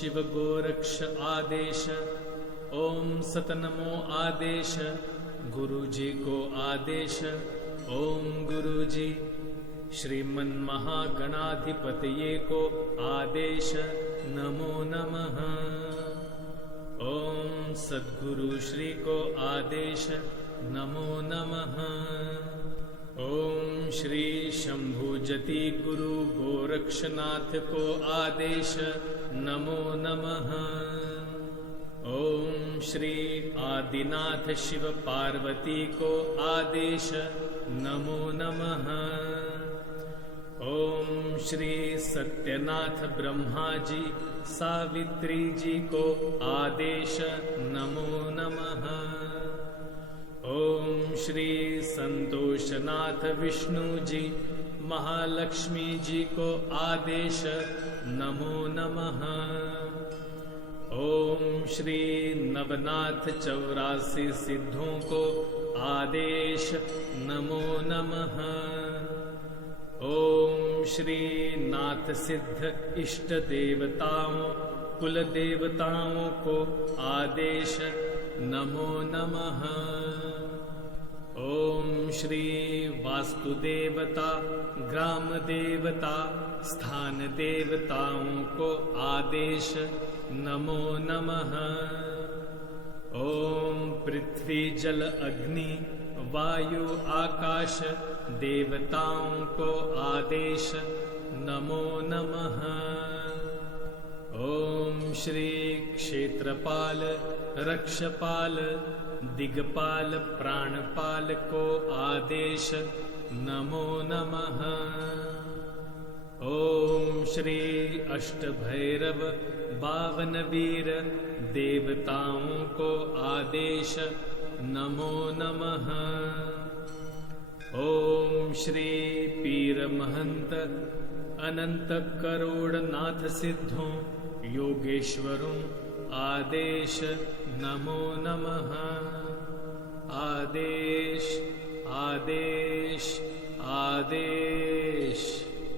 शिव गोरक्ष आदेश, ओम सतनमो आदेश, गुरुजी को आदेश, ओम गुरुजी। श्रीमन महागणाधिपतये को आदेश, नमो नमः। ओम सद्गुरु श्री को आदेश, नमो नमः। ओम श्री शंभुजति गुरु गोरक्षनाथ को आदेश, नमो नमः। ओम श्री आदिनाथ शिव पार्वती को आदेश, नमो नमः। ओम श्री सत्यनाथ ब्रह्मा जी सावित्री जी को आदेश, नमो नमः। ओम श्री संतोषनाथ विष्णु जी महालक्ष्मी जी को आदेश, नमो नमः। ओम श्री नवनाथ 84 सिद्धों को आदेश, नमो नमः। ओम श्री नाथ सिद्ध इष्ट देवताओं कुल देवताओं को आदेश, नमो नमः। ओम श्री वास्तु देवता ग्राम देवता स्थान देवताओं को आदेश, नमो नमः। ओम पृथ्वी जल अग्नि वायु आकाश देवताओं को आदेश, नमो नमः। ओम श्री क्षेत्रपाल रक्षपाल दिगपाल प्राणपाल को आदेश, नमो नमः। ओम श्री अष्टभैरव 52 वीर देवताओं को आदेश, नमो नमः। ओम श्री पीर महंत अनंत करोड़ नाथ सिद्धों योगेश्वरों आदेश, नमो नमः। आदेश आदेश आदेश।